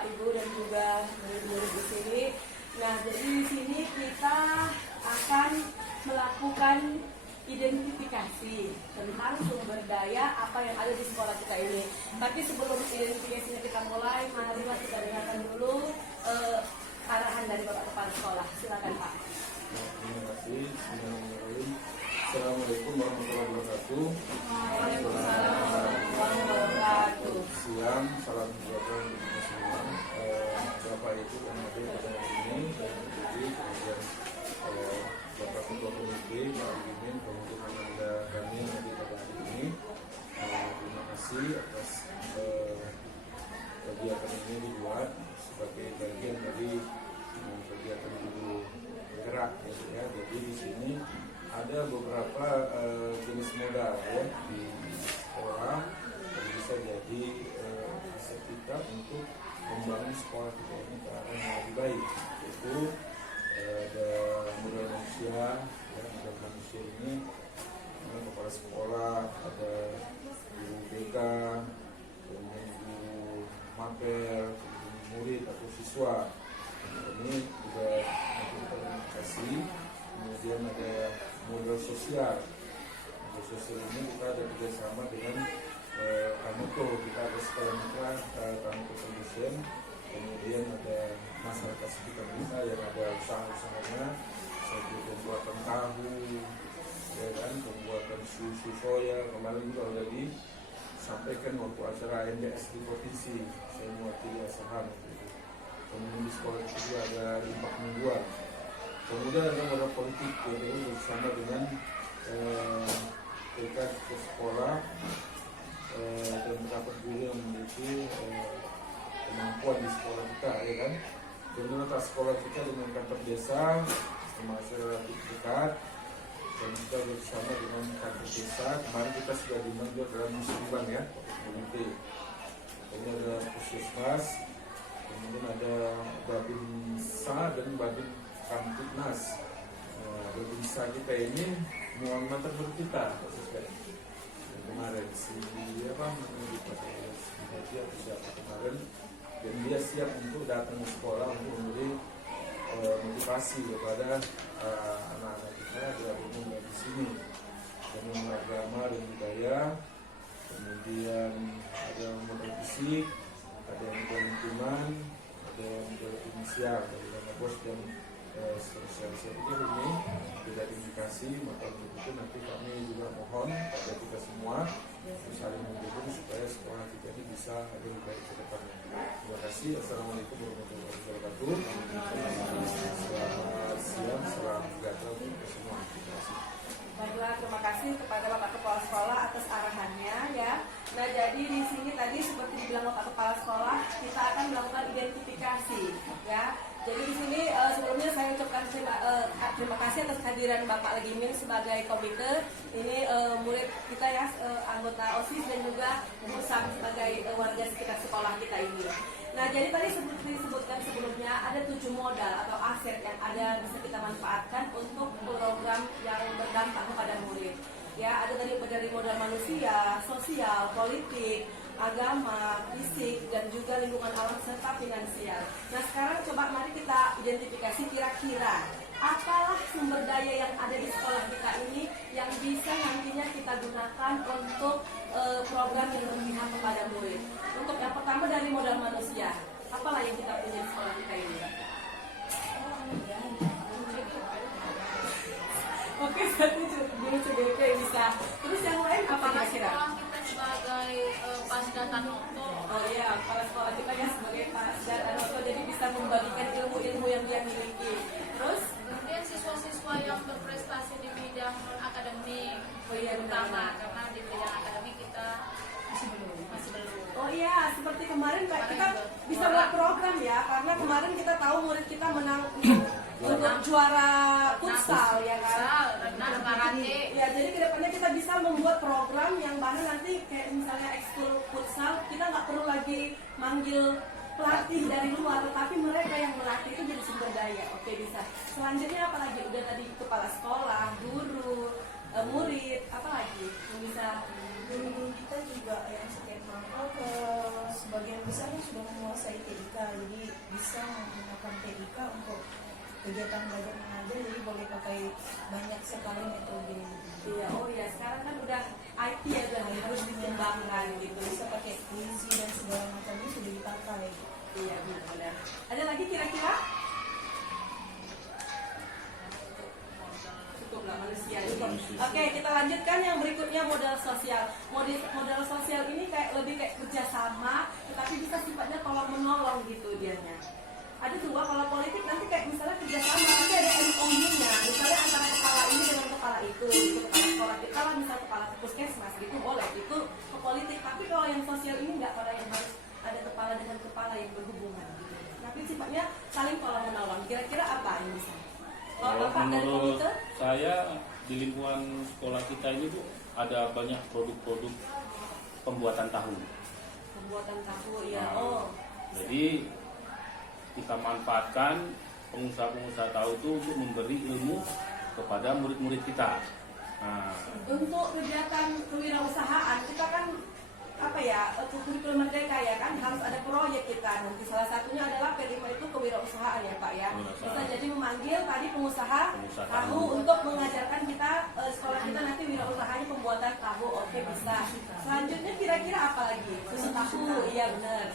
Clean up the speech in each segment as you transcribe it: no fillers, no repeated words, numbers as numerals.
Bapak Ibu dan juga murid-murid di sini. Nah, jadi di sini kita akan melakukan identifikasi tentang sumber daya apa yang ada di sekolah kita ini. Tapi sebelum identifikasinya kita mulai, marilah kita dengarkan dulu arahan dari Bapak Kepala Sekolah. Silakan Pak. Terima kasih. Assalamualaikum warahmatullahi wabarakatuh. Waalaikumsalam warahmatullahi wabarakatuh. Siang, salam sejahtera untuk kita semua. Bapak Ibu yang hadir pada hari ini dan kemudian Bapak Ketua Komite Pak Alimin, kemudian Anda kami yang hadir pada hari ini. Terima kasih atas kegiatan ini dibuat sebagai bagian dari kegiatan guru bergerak ya. Jadi di sini ada beberapa jenis modal ya di sekolah yang bisa jadi aset kita untuk membangun sekolah kita ini ke arah yang lebih baik. Yaitu ada modal manusia ya, modal manusia ini kepala sekolah, ada guru BK, kemudian guru mapel, murid atau siswa. Ini juga komunikasi. Kemudian ada modal sosial. Modal sosial ini kita ada kerjasama dengan Kamuko, kita ada sekolah mitra Kamuko Foundation. Kemudian ada masyarakat sekitar kita yang ada usaha-usahanya seperti pembuatan tahu, ya kan, pembuatan susu soya. Kemarin juga sudah disampaikan waktu acara NDS di provinsi, saya mewakili Asahan. Kemudian di sekolah itu juga ada impak mingguan. Kemudian ada modal politik, yaitu bersama dengan dekat ke sekolah dan beberapa guru yang memiliki kemampuan di sekolah kita, ya kan. Kemudian atas sekolah kita dengan kantor desa, termasuk relatif dekat, dan kita bersama dengan kantor desa. Kemarin kita sudah diundang dalam musliman ya, komite. Kemudian ada puskesmas, kemudian ada Babinsa dan Babin Kamtipnas. Babinsa kita ini Muhammad terbaru kita kemarin si kemarin, dan dia siap untuk datang ke sekolah untuk memberi motivasi kepada anak-anak kita agar umum di sini dengan agama dan budaya. Kemudian ada modal fisik, ada modal lingkungan, ada modal finansial, ada bos dan seterusnya. Saya pikir ini tidak indikasi, maka begitu nanti kami juga mohon pada kita semua saling mendukung supaya sekolah kita ini bisa lebih baik ke depannya. Terima kasih. Assalamualaikum warahmatullahi wabarakatuh. Selamat siang, salam sejahtera untuk kita semua. Terima kasih. Baiklah, terima kasih kepada Bapak Kepala Sekolah atas arahannya ya. Nah, jadi di sini tadi seperti dibilang Bapak Kepala Sekolah, kita akan melakukan identifikasi ya. Jadi di sini sebelumnya saya ucapkan terima kasih atas kehadiran Bapak Legimin sebagai komite. Ini murid kita ya, anggota OSIS dan juga Musam sebagai warga sekitar sekolah kita ini. Nah, jadi tadi seperti disebutkan sebelumnya ada 7 modal atau aset yang ada bisa kita manfaatkan untuk program yang berdampak kepada murid. Ya, ada dari modal manusia, sosial, politik, agama, fisik, dan juga lingkungan alam serta finansial. Nah, sekarang coba mari kita identifikasi kira-kira apalah sumber daya yang ada di sekolah kita ini yang bisa nantinya kita gunakan untuk program yang berpihak kepada murid. Untuk yang pertama dari modal manusia, apalah yang kita punya di sekolah kita ini? Oke, satu guru CBP bisa. Terus yang lain apa kira-kira? Sebagai Pasda Tanoto. Oh iya, kepala sekolah kita ya sebagai Pasda Tanoto, jadi bisa membagikan ilmu-ilmu yang dia miliki. Terus kemudian siswa-siswa yang berprestasi di bidang akademik. Oh iya, terutama karena di bidang akademik kita masih belum. Oh iya, seperti kemarin Pak, kita bisa buat program ya, karena kemarin kita tahu murid kita menang untuk juara futsal ya kan. Ya, jadi kedepannya kita bisa membuat program yang mana nanti kayak misalnya ekskul futsal, kita nggak perlu lagi manggil pelatih dari luar, tetapi mereka yang melatih itu jadi sumber daya. Oke, bisa. Selanjutnya apa lagi? Udah tadi kepala sekolah, guru, murid, apa lagi yang bisa? Kita juga yang setiap mangkal sebagai sebagian besar yang sudah menguasai TIK, jadi bisa menggunakan TIK untuk kegiatan belajar mengajar, jadi boleh pakai banyak sekali metode. Iya, oh ya sekarang kan udah IT ya udah harus dikembangkan gitu. Bisa pakai Quizy dan segala macamnya sudah dipakai. Iya benar-benar. Ada lagi kira-kira? Cukuplah manusia ini. Oke, kita lanjutkan yang berikutnya modal sosial. Modal sosial ini kayak lebih kayak kerjasama, tetapi bisa sifatnya tolong menolong gitu dianya. Ada dua, kalau politik nanti kayak misalnya kerjasama, nanti ada MOU-nya, misalnya antara kepala ini dengan kepala itu kepala sekolah kita lah, misalnya kepala puskesmas gitu boleh, itu ke politik. Tapi kalau yang sosial ini nggak, pada yang harus ada kepala dengan kepala yang berhubungan gitu. Tapi sifatnya saling tolong menolong. Kira-kira apa yang bisa? Kalau Bapak dari Menurut komite? saya di lingkungan sekolah kita ini Bu ada banyak produk-produk pembuatan tahu. Pembuatan tahu, ya. Nah, Oh, Jadi kita manfaatkan pengusaha-pengusaha tahu itu untuk memberi ilmu kepada murid-murid kita. Nah, untuk kegiatan kewirausahaan kita kan apa ya, kurikulum merdeka ya kan, harus ada proyek kita. Nanti salah satunya adalah P5 itu kewirausahaan ya Pak ya. Kewirausahaan. Bisa jadi memanggil tadi pengusaha Pengusaha tahu tahu. untuk mengajarkan kita, sekolah kita nanti wirausahanya pembuatan tahu. Oke, bisa. Selanjutnya kira-kira apa lagi? Susu tahu, iya benar.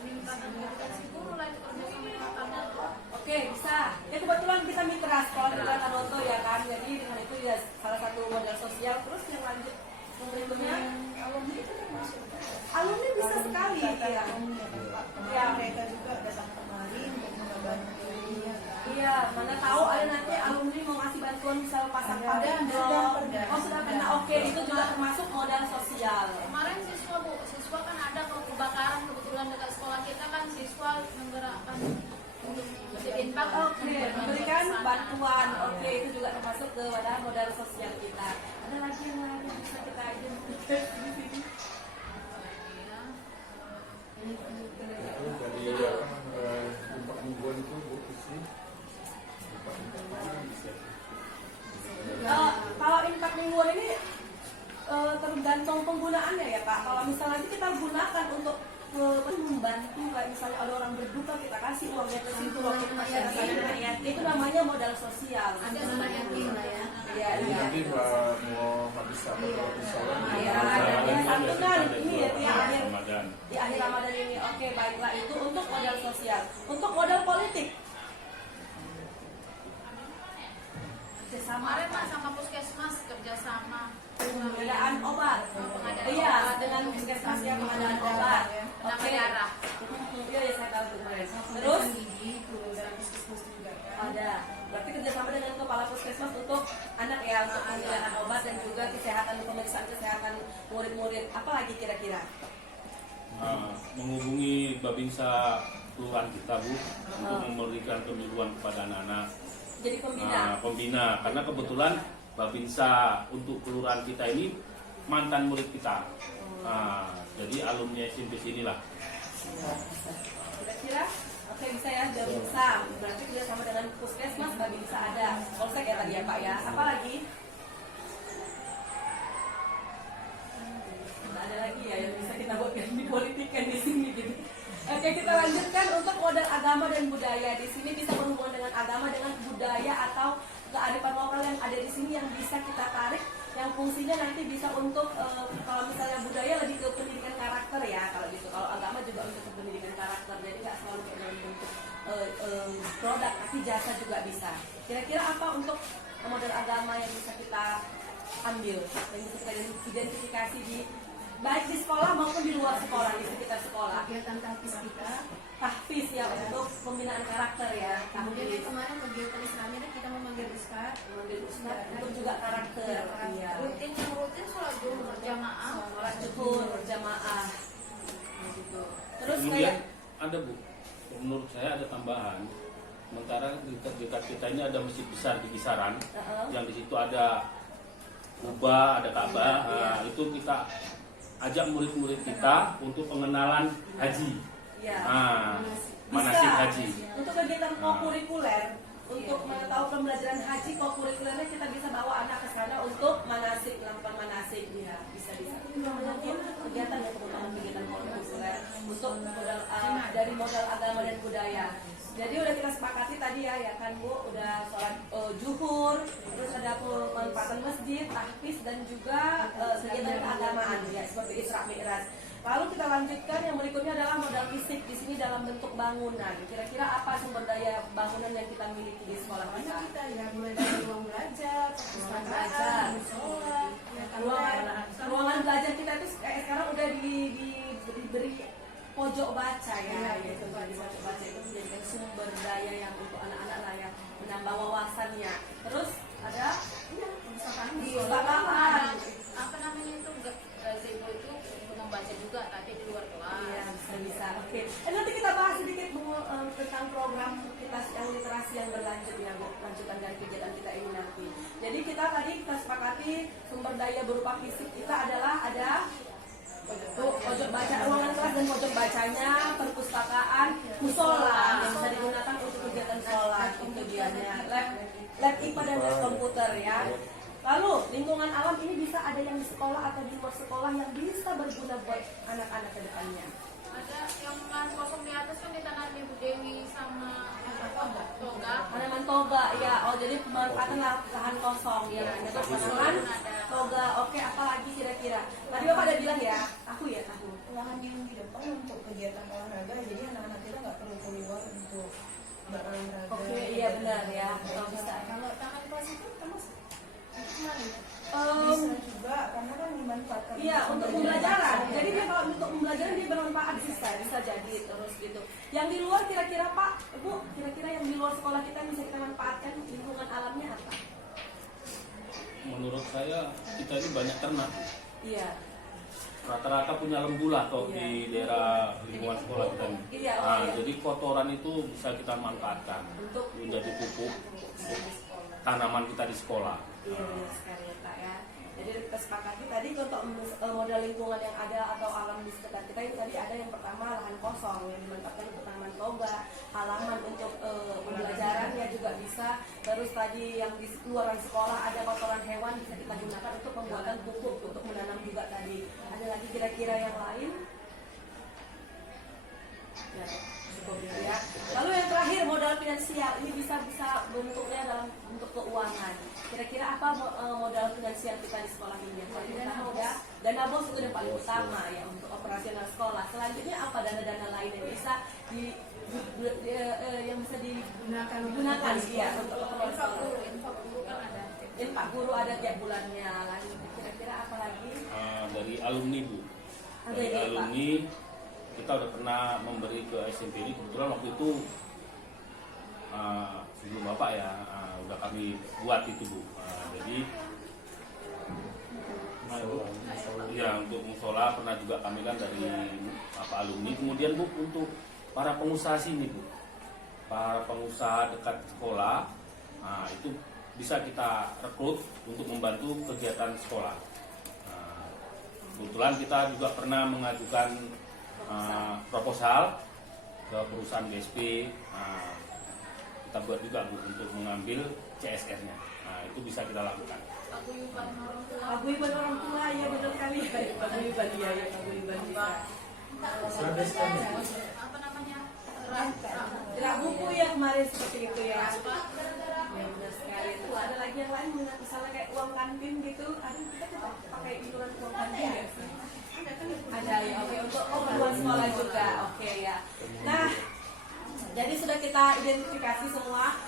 peningkatan kualifikasi guru lah itu kerjasama dengan Kanoto. Oke, bisa. Ya kebetulan kita mitra sekolah dengan Kanoto ya kan. Jadi dengan itu ya salah satu modal sosial. Terus yang lanjut yang berikutnya, Alumni itu termasuk. alumni bisa sekali ya. Ya, mereka juga datang kemari untuk membantu. Iya, mana tahu ada nanti alumni mau ngasih bantuan misal pasang Ada, pabrik. ada. Oh sudah pernah, oke, itu juga termasuk modal sosial. Kemarin siswa kan ada kalau kebakaran kebetulan dekat sekolah kita kan siswa menggerakkan untuk infak. Oke, memberikan bantuan, oke, itu juga termasuk ke modal sosial kita. Ada lagi yang lain yang bisa kita identifikasi di sini? Itu dari empat mingguan itu Bu isi empat mingguan bisa. Kalau infak mingguan ini tergantung penggunaannya ya Pak. Kalau misalnya nanti kita gunakan untuk membantu, kayak misalnya ada orang berduka kita kasih uangnya ke situ, waktu masyarakat itu namanya modal sosial. Ada anak yatim lah ya. Iya, iya. Nanti mau habis apa habis sholat Iya, Ramadan yang itu satu ada kan juga ini ya di akhir Ramadan. di akhir Ramadan ini. Oke, baiklah, itu untuk modal sosial. Untuk modal politik kerjasama Kemarin Pak sama puskesmas kerjasama pengadaan obat. Pengadaan Iya, obat. dengan puskesmas ya pengadaan obat. Penambah Oke. darah. Iya, ya saya tahu kemarin. Terus gigi, kelurahan puskesmas juga kan. ada. Berarti kerjasama dengan kepala puskesmas untuk anak ya, untuk pengadaan obat dan juga kesehatan, pemeriksaan kesehatan murid-murid. Apalagi kira-kira? Menghubungi Babinsa kelurahan kita Bu untuk memberikan pembimbingan kepada anak-anak Jadi pembina. pembina karena kebetulan Babinsa untuk kelurahan kita ini mantan murid kita. Jadi alumni SMP sinilah. Kira-kira? Oke, bisa ya, udah bisa. Berarti kerjasama dengan puskesmas, Babinsa ada. Polsek ya tadi ya Pak ya. Apa lagi? Nggak ada lagi ya yang bisa kita buat dipolitikan di sini gitu. Oke, kita lanjutkan untuk modal agama dan budaya. Di sini bisa berhubungan dengan agama, dengan budaya atau kearifan lokal yang ada di sini yang bisa kita tarik, yang fungsinya nanti bisa untuk kalau misalnya budaya lebih ke pendidikan karakter ya, kalau gitu. Kalau agama juga untuk pendidikan karakter, jadi nggak selalu kayak dalam bentuk produk, tapi jasa juga bisa. Kira-kira apa untuk modal agama yang bisa kita ambil, yang bisa kita identifikasi di baik di sekolah maupun di luar sekolah, di sekitar sekolah. Kegiatan tahfiz kita. Tahfiz ya, untuk pembinaan karakter ya. Kemudian Tahfiz. kemarin kegiatan Islamnya kita memanggil ustaz. Mengambil ustaz untuk juga karakter. Iya. Rutin sholat zuhur berjamaah. Sholat zuhur berjamaah. Gitu. Terus Kemudian kayak ada Bu, menurut saya ada tambahan. Sementara dekat kita ini ada masjid besar di Kisaran, yang di situ ada Kubah, ada Ka'bah. Itu kita ajak murid-murid kita untuk pengenalan haji. ya. Manasik haji. Untuk kegiatan kokurikuler, untuk mengetahui pembelajaran haji kokurikulernya kita bisa bawa anak ke sana untuk manasik, melakukan manasik. Ya, bisa. Itu namanya kegiatan ya, kegiatan kokurikuler. untuk modal dari modal agama dan budaya. Jadi udah kita sepakati tadi ya kan Bu, udah sholat zuhur, terus ada pemanfaatan masjid, tahfiz dan juga kegiatan keagamaan ya seperti Isra Mi'raj. Lalu kita lanjutkan yang berikutnya adalah modal fisik di sini dalam bentuk bangunan. Kira-kira apa sumber daya bangunan yang kita miliki di sekolah kita? Kita ya mulai dari ruang belajar, Ruang belajar. perpustakaan, musola, Ruangan belajar kita itu kayak sekarang udah diberi pojok baca ya, yaitu di pojok baca itu menjadikan sumber daya yang untuk anak-anak lah ya, menambah wawasannya. Terus ada perpustakaan. Apa namanya itu gazebo itu untuk membaca juga tapi di luar kelas. Iya, bisa. Oke. Nanti kita bahas sedikit Bu, tentang program kita yang literasi yang berlanjut ya, Bu. Lanjutan dari kegiatan kita ini nanti. Jadi kita sepakati sumber daya berupa fisik kita adalah ada pojok baca, ruangan kelas dan pojok bacanya, perpustakaan, musola yang bisa digunakan untuk kegiatan sholat, itu dianya, lab IPA dan lab komputer ya. Lalu lingkungan alam ini bisa ada yang di sekolah atau di luar sekolah yang bisa berguna buat anak-anak ke depannya. Ada yang lahan kosong di atas kan ditanam Ibu Dewi sama toga. Tanaman toga ya, oh jadi pemanfaatan lahan kosong ya, ada tanaman toga. Oke, apa lagi kira-kira? Tadi Bapak ada bilang ya, tahu. lahan yang di depan untuk kegiatan olahraga, jadi anak-anak kita nggak perlu keluar untuk berolahraga. Oke, iya benar ya. Kalau bisa. Kalau taman kelas itu terus kemana? Em, Bisa juga karena kan dimanfaatkan. Iya, untuk pembelajaran. Jadi dia kalau untuk pembelajaran dia bermanfaat bisa jadi terus gitu. Yang di luar kira-kira Pak, Bu, kira-kira yang di luar sekolah kita bisa kita manfaatkan lingkungan alamnya apa? Menurut saya kita ini banyak ternak. Iya. Rata-rata punya lembu lah kalau di daerah lingkungan sekolah kita ini. Iya, Nah, oke. jadi kotoran itu bisa kita manfaatkan Untuk menjadi pupuk tanaman kita di sekolah. iya benar sekali ya Pak ya. Jadi kita sepakati tadi untuk modal lingkungan yang ada atau alam di sekitar kita itu tadi ada yang pertama lahan kosong yang dimanfaatkan untuk tanaman toga, halaman untuk pembelajarannya juga bisa. Terus tadi yang di luaran sekolah ada kotoran hewan bisa kita gunakan untuk pembuatan pupuk untuk menanam juga tadi. Ada lagi kira-kira yang lain? Ya, cukup gitu ya. Lalu yang terakhir modal finansial ini bisa bentuknya dalam bentuk keuangan. Kira-kira apa modal finansial kita di sekolah ini? Kalau kita ada dana bos itu yang paling utama ya untuk operasional sekolah. Selanjutnya apa dana-dana lain yang bisa yang bisa digunakan ya untuk operasional sekolah. Infak guru kan ada. Infak guru ada tiap bulannya. Lalu kira-kira apa lagi? Dari alumni Bu, dari Pak. alumni kita udah pernah memberi ke SMP ini. Kebetulan waktu itu sebelum Bapak ya udah kami buat itu Bu. Jadi ya untuk musola pernah juga kami kan dari alumni. Kemudian Bu untuk para pengusaha sini Bu, para pengusaha dekat sekolah, itu bisa kita rekrut untuk membantu kegiatan sekolah. Kebetulan kita juga pernah mengajukan proposal ke perusahaan GSP. Kita buat juga Bu untuk mengambil CSR-nya. Itu bisa kita lakukan. Paguyuban orang tua. Paguyuban orang tua ya benar kali ya. Paguyuban ya, paguyuban bisa. Apa namanya? Gerak buku ya kemarin seperti itu ya. Ya benar sekali. Itu ada lagi yang lain misalnya kayak uang kantin gitu. Ada kita coba pakai iuran uang kantin ya. Ada ya. Oke untuk keperluan sekolah juga. Oke ya. Nah, jadi sudah kita identifikasi semua